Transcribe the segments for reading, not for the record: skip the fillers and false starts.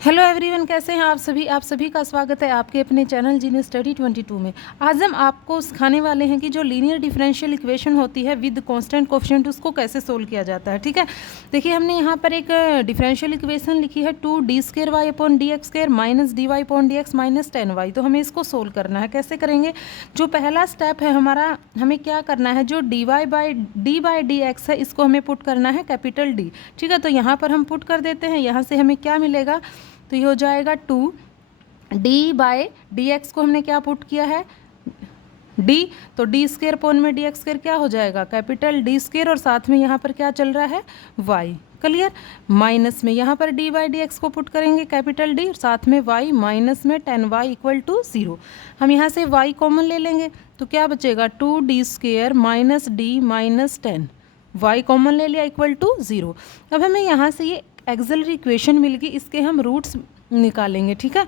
Hello everyone, कैसे हैं आप सभी का स्वागत है आपके अपने चैनल जीनियस स्टडी 22 में। आज हम आपको सिखाने वाले हैं कि जो लीनियर डिफरेंशियल इक्वेशन होती है विद कांस्टेंट कोफिशिएंट उसको कैसे सोल्व किया जाता है। ठीक है, देखिए हमने यहाँ पर एक डिफरेंशियल इक्वेशन लिखी है 2d² minus dy/dx minus 10y। तो हमें इसको सोल्व करना है। कैसे करेंगे? जो पहला स्टेप है हमारा, हमें क्या करना है, जो dy/dx है इसको हमें पुट करना है कैपिटल D। ठीक है, तो यहाँ पर हम पुट कर देते हैं। यहाँ से हमें क्या मिलेगा, तो ये हो जाएगा 2d/dx को हमने क्या पुट किया है, d, तो d² अपॉन में dx² क्या हो जाएगा, कैपिटल D², और साथ में यहाँ पर क्या चल रहा है, y। क्लियर? माइनस में यहाँ पर dy/dx को पुट करेंगे कैपिटल D, और साथ में y, माइनस में 10y इक्वल टू 0। हम यहाँ से y कॉमन ले लेंगे तो क्या बचेगा, 2d² minus d minus 10, y common ले लिया इक्वल टू 0। अब हमें यहाँ से ये एक्सिलरी इक्वेशन मिल गई, इसके हम रूट्स निकालेंगे। ठीक है,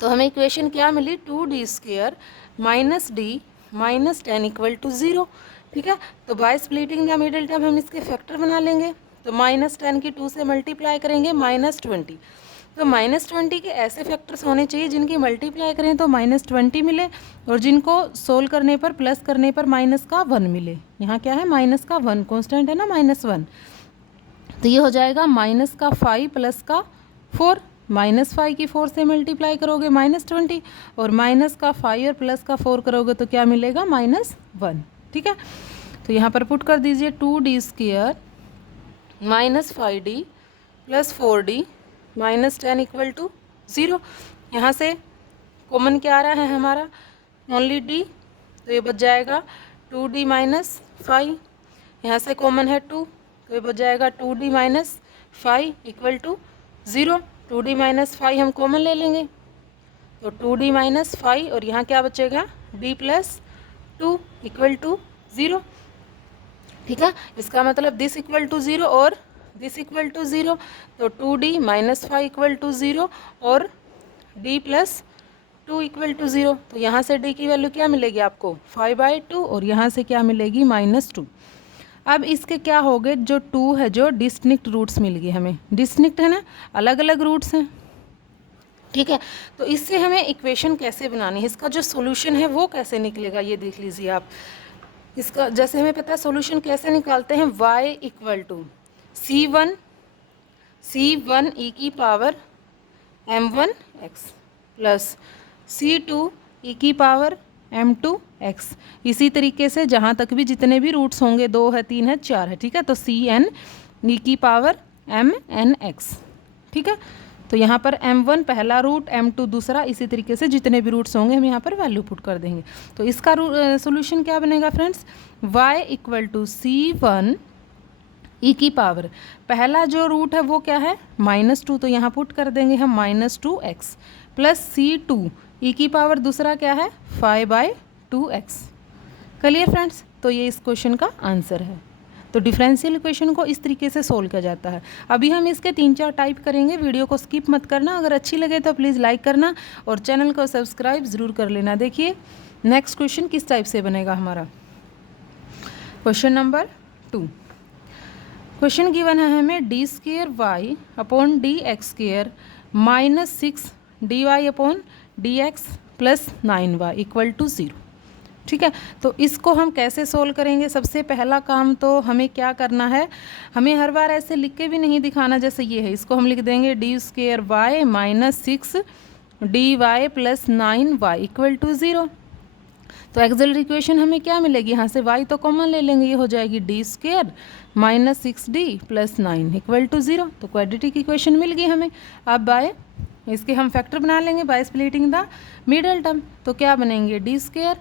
तो हमें इक्वेशन क्या मिली, 2d² minus d minus 10 equal to 0। ठीक है, तो by splitting the middle term हम इसके फैक्टर बना लेंगे। तो माइनस 10 की 2 से मल्टीप्लाई करेंगे -20। तो -20 के ऐसे फैक्टर्स होने चाहिए जिनकी मल्टीप्लाई करें तो -20 मिले, और जिनको सोल्व करने पर प्लस करने पर माइनस का 1 मिले। यहाँ क्या है, माइनस का 1 कॉन्स्टेंट है ना, -1। तो ये हो जाएगा माइनस का 5 प्लस का 4, -5 की 4 से मल्टीप्लाई करोगे -20, और माइनस का 5 और प्लस का 4 करोगे तो क्या मिलेगा, -1। ठीक है, तो यहाँ पर पुट कर दीजिए 2d² minus 5d plus 4d minus 10 equal to 0। यहाँ से कॉमन क्या आ रहा है हमारा, ओनली d, तो ये बच जाएगा 2d माइनस 5। यहाँ से कॉमन है 2, तो ये बच जाएगा 2d minus 5 equal to 0। 2d minus 5 हम कॉमन ले लेंगे, तो 2d माइनस 5, और यहाँ क्या बचेगा, d प्लस 2 इक्वल टू 0। ठीक है, इसका मतलब दिस इक्वल टू 0 और दिस इक्वल टू 0, तो 2d माइनस 5 इक्वल टू 0 और d प्लस 2 इक्वल टू 0। तो यहाँ से d की वैल्यू क्या मिलेगी आपको, 5/2, और यहाँ से क्या मिलेगी, -2। अब इसके क्या हो गए, जो 2 है, जो डिस्टिंक्ट रूट्स मिल गए हमें, डिस्टिंक्ट है ना, अलग अलग रूट्स हैं। ठीक है, तो इससे हमें इक्वेशन कैसे बनानी है, इसका जो सोल्यूशन है वो कैसे निकलेगा, ये देख लीजिए आप। इसका जैसे हमें पता है सोल्यूशन कैसे निकालते हैं, y equal to c1 e की power m1x plus c2 e की पावर m2x। इसी तरीके से जहाँ तक भी जितने भी रूट्स होंगे, 2 है, 3 है, 4 है। ठीक है, तो cn e की पावर mnx। ठीक है, तो यहाँ पर m1 पहला रूट, m2 दूसरा, इसी तरीके से जितने भी रूट्स होंगे हम यहाँ पर वैल्यू पुट कर देंगे। तो इसका सोल्यूशन क्या बनेगा friends, y equal to c1 e की पावर, पहला जो रूट है वो क्या है, -2, तो यहाँ पुट कर देंगे हम -2x प्लस c2 e की पावर, दूसरा क्या है, 5/2x। Clear friends? तो ये इस क्वेश्चन का आंसर है। तो डिफरेंशियल इक्वेशन को इस तरीके से सोल्व किया जाता है। अभी हम इसके 3-4 टाइप करेंगे, वीडियो को स्किप मत करना। अगर अच्छी लगे तो प्लीज़ लाइक करना और चैनल को सब्सक्राइब ज़रूर कर लेना। देखिए नेक्स्ट क्वेश्चन किस टाइप से बनेगा हमारा। क्वेश्चन नंबर 2, क्वेश्चन गिवन है हमें d² upon dx² minus 6 dy upon dx plus 9y equal to 0। ठीक है, तो इसको हम कैसे सोल्व करेंगे। सबसे पहला काम तो हमें क्या करना है, हमें हर बार ऐसे लिख के भी नहीं दिखाना, जैसे ये है, इसको हम लिख देंगे d² minus 6 dy plus 9y equal to 0। तो एक्सिलरी इक्वेशन हमें क्या मिलेगी, यहाँ से y तो कॉमन ले लेंगे, ये हो जाएगी d² minus 6d plus 9 equal to 0। तो क्वाड्रेटिक इक्वेशन मिल गई हमें। अब बाय इसके हम फैक्टर बना लेंगे bye splitting the middle term. तो क्या बनेंगे, d²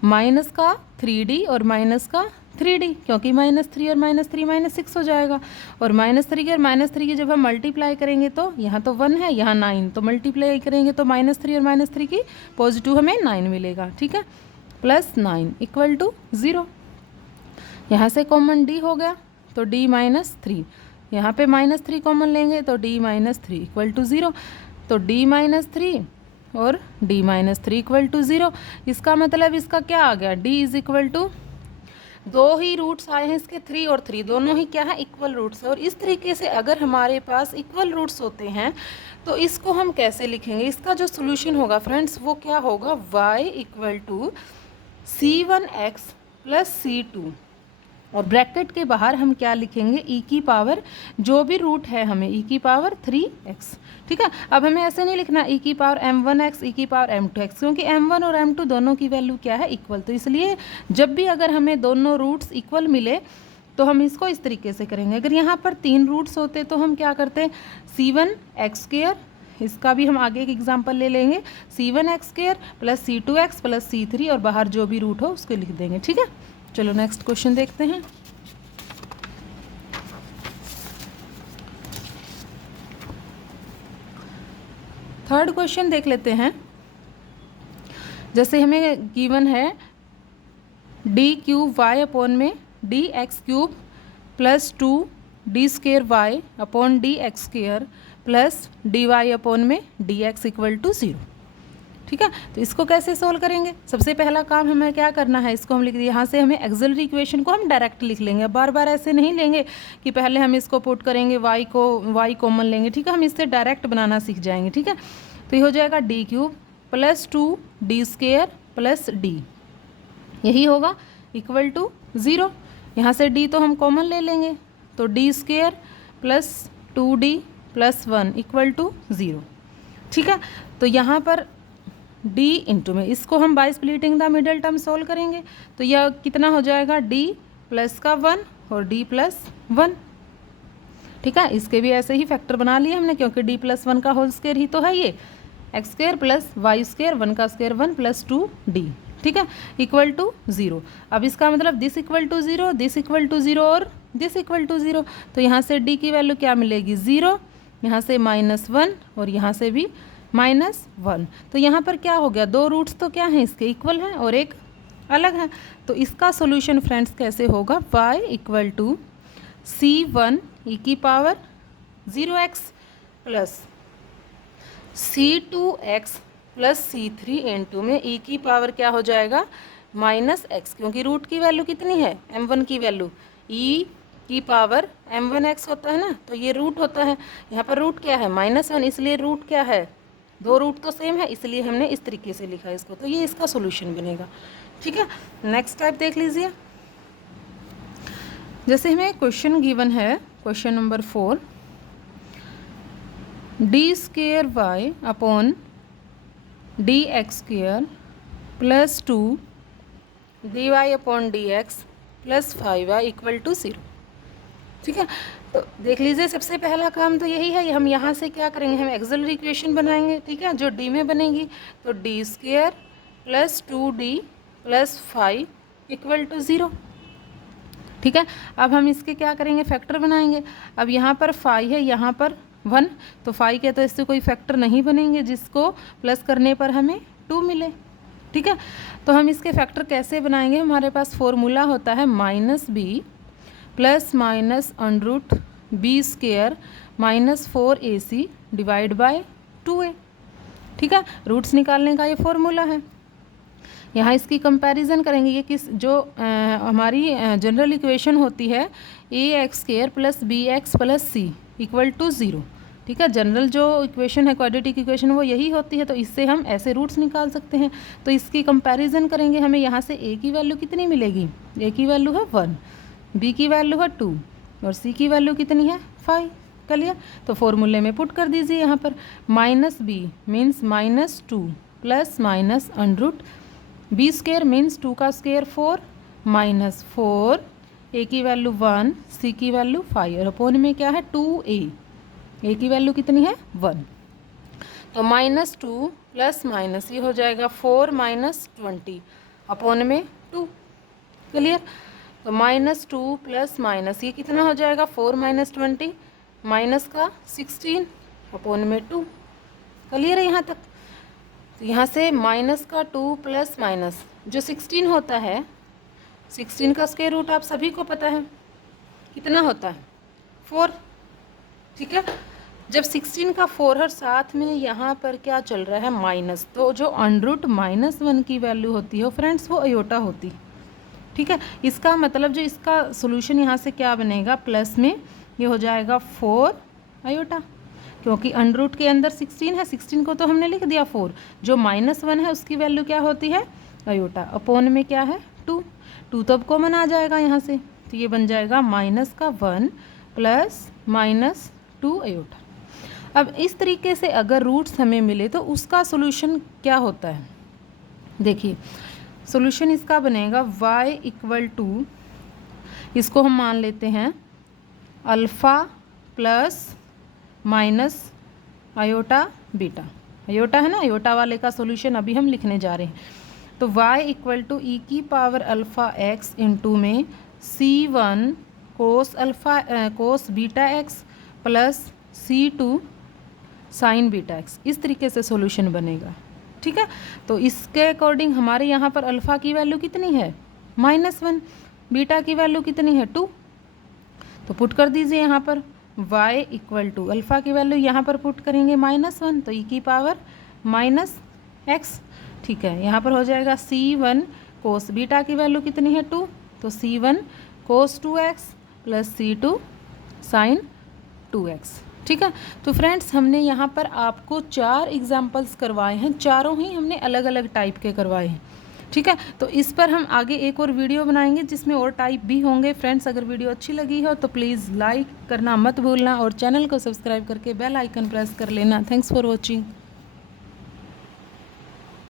माइनस का 3d और माइनस का 3d, क्योंकि -3 और -3 -6 हो जाएगा, और -3 और -3 की जब हम मल्टीप्लाई करेंगे तो यहाँ तो 1 है, यहाँ 9, तो मल्टीप्लाई करेंगे तो -3 और -3 की पॉजिटिव हमें 9 मिलेगा। ठीक है, प्लस 9 इक्वल टू 0। यहाँ से कॉमन d हो गया, तो d -3, यहाँ पे -3 कॉमन लेंगे तो d -3 इक्वल टू 0। तो d -3 और d -3 इक्वल टू 0। इसका मतलब इसका क्या आ गया, d इज इक्वल टू दो ही रूट्स आए हैं इसके, 3 और 3 दोनों ही क्या है, इक्वल रूट्स है। और इस तरीके से अगर हमारे पास इक्वल रूट्स होते हैं तो इसको हम कैसे लिखेंगे, इसका जो सोल्यूशन होगा फ्रेंड्स वो क्या होगा, y equal to c1x plus c2, और ब्रैकेट के बाहर हम क्या लिखेंगे, e की पावर जो भी रूट है हमें e की पावर 3x। ठीक है, अब हमें ऐसे नहीं लिखना e की पावर m1x e की पावर m2x, क्योंकि m1 और m2 दोनों की वैल्यू क्या है, इक्वल। तो इसलिए जब भी अगर हमें दोनों रूट्स इक्वल मिले तो हम इसको इस तरीके से करेंगे। अगर यहाँ पर 3 रूट्स होते तो हम क्या करते, c1x², इसका भी हम आगे एक एग्जाम्पल ले लेंगे, c1x² plus c2x plus c3, और बाहर जो भी रूट हो उसको लिख देंगे। ठीक है, चलो नेक्स्ट क्वेश्चन देखते हैं। थर्ड क्वेश्चन देख लेते हैं। जैसे हमें गिवन है d³ अपॉन में dx³ plus 2d² upon dx² plus dy upon में dx इक्वल टू 0। ठीक है, तो इसको कैसे सोल्व करेंगे, सबसे पहला काम हमें क्या करना है, इसको हम लिख दिए, यहाँ से हमें एक्सिलरी इक्वेशन को हम डायरेक्ट लिख लेंगे। बार बार ऐसे नहीं लेंगे कि पहले हम इसको पुट करेंगे, y कॉमन लेंगे। ठीक है, हम इससे डायरेक्ट बनाना सीख जाएंगे। ठीक है, तो ये हो जाएगा d³ plus 2d² plus d, यही होगा इक्वल टू 0। यहाँ से d तो हम कॉमन ले लेंगे, तो d² plus 2d plus 1 equal to 0। ठीक है, तो यहाँ पर d इंटू में इसको हम bye splitting the middle term solve करेंगे, तो यह कितना हो जाएगा, d प्लस का 1 और d प्लस 1। ठीक है, इसके भी ऐसे ही फैक्टर बना लिए हमने, क्योंकि d प्लस 1 का होल स्क्वायर ही तो है ये, x² प्लस y² 1 का स्क्वायर 1 प्लस 2d। ठीक है, इक्वल टू 0। अब इसका मतलब this equal to 0, this equal to 0 और दिस इक्वल टू 0, तो यहाँ से d की वैल्यू क्या मिलेगी, 0, यहाँ से -1 और यहाँ से भी -1। तो यहाँ पर क्या हो गया, दो रूट्स तो क्या हैं इसके, इक्वल हैं और एक अलग है। तो इसका सॉल्यूशन फ्रेंड्स कैसे होगा, y equal to c1 e की power 0x plus c2x plus c3 into में e की पावर क्या हो जाएगा, -x, क्योंकि रूट की वैल्यू कितनी है, m1 की वैल्यू, e की पावर m1x होता है ना, तो ये रूट होता है, यहाँ पर रूट क्या है, -1, इसलिए रूट क्या है, दो रूट तो सेम है, इसलिए हमने इस तरीके से लिखा है इसको, तो ये इसका सॉल्यूशन बनेगा। ठीक है, नेक्स्ट टाइप देख लीजिए। जैसे हमें क्वेश्चन गिवन है, question number 4, d² upon dx² plus 2 dy upon dx plus 5y equal to 0। ठीक है, तो देख लीजिए, सबसे पहला काम तो यही है, हम यहाँ से क्या करेंगे, हम एक्सिलरी इक्वेशन बनाएंगे। ठीक है, जो d में बनेगी, तो d² plus 2d plus 5 equal to 0। ठीक है, अब हम इसके क्या करेंगे, फैक्टर बनाएंगे। अब यहाँ पर 5 है, यहाँ पर 1, तो 5 के तो इससे कोई फैक्टर नहीं बनेंगे जिसको प्लस करने पर हमें 2 मिले। ठीक है, तो हम इसके फैक्टर कैसे बनाएंगे, हमारे पास फॉर्मूला होता है -b plus minus √b² -4ac divide by 2a। ठीक है, रूट्स निकालने का ये फॉर्मूला है। यहाँ इसकी कंपैरिजन करेंगे, ये किस जो हमारी जनरल इक्वेशन होती है ax² plus bx plus c equal to 0। ठीक है, जनरल जो इक्वेशन है, क्वाड्रेटिक इक्वेशन, वो यही होती है, तो इससे हम ऐसे रूट्स निकाल सकते हैं। तो इसकी कंपैरिजन करेंगे, हमें यहाँ से a की वैल्यू कितनी मिलेगी, a की वैल्यू है 1, b की वैल्यू है 2 और c की वैल्यू कितनी है 5। क्लियर, तो फॉर्मूले में पुट कर दीजिए। यहाँ पर -b means -2 plus minus √b² means 2 का स्क्वायर 4 -4, a की वैल्यू 1, c की वैल्यू 5 और अपोन में क्या है 2a, a की वैल्यू कितनी है 1। तो -2 प्लस माइनस ये हो जाएगा 4 - 20 अपोन में 2। क्लियर, तो -2 प्लस माइनस ये कितना हो जाएगा 4 - 20 माइनस का 16 अपोन में 2। क्लियर है यहाँ तक। तो यहाँ से माइनस का 2 प्लस माइनस जो 16 होता है, 16 का स्क्वायर रूट आप सभी को पता है कितना होता है 4। ठीक है, जब 16 का 4 और साथ में यहाँ पर क्या चल रहा है माइनस, तो जो √-1 की वैल्यू होती है फ्रेंड्स वो अयोटा होती है। ठीक है। इसका मतलब जो इसका सोल्यूशन यहाँ से क्या बनेगा, प्लस में ये हो जाएगा 4 आयोटा, क्योंकि अंडर रूट के अंदर 16 है, 16 को तो हमने लिख दिया 4, जो -1 है उसकी वैल्यू क्या होती है आयोटा, अपॉन में क्या है 2 तो अब कॉमन आ जाएगा यहाँ से, तो ये बन जाएगा -1 प्लस -2 आयोटा। अब इस तरीके से अगर रूट्स हमें मिले तो उसका सोल्यूशन क्या होता है, देखिए सोल्यूशन इसका बनेगा y = इसको हम मान लेते हैं alpha plus minus iota beta, iota है ना, आयोटा वाले का सोल्यूशन अभी हम लिखने जा रहे हैं। तो y = e⁴ x में c1 cos beta x plus c2 sin beta x, इस तरीके से सोल्यूशन बनेगा, ठीक है। तो इसके अकॉर्डिंग हमारे यहाँ पर अल्फ़ा की वैल्यू कितनी है -1, बीटा की वैल्यू कितनी है 2, तो पुट कर दीजिए यहाँ पर y = अल्फ़ा की वैल्यू यहाँ पर पुट करेंगे -1, तो e⁻ -x, ठीक है। यहाँ पर हो जाएगा c1 cos बीटा की वैल्यू कितनी है 2, तो c1 cos 2x plus c2 sin 2x, ठीक है। तो फ्रेंड्स हमने यहाँ पर आपको 4 एग्जाम्पल्स करवाए हैं, चारों ही हमने अलग अलग टाइप के करवाए हैं, ठीक है। तो इस पर हम आगे एक और वीडियो बनाएंगे जिसमें और टाइप भी होंगे। फ्रेंड्स अगर वीडियो अच्छी लगी हो तो प्लीज़ लाइक करना मत भूलना और चैनल को सब्सक्राइब करके बेल आइकन प्रेस कर लेना। Thanks for watching.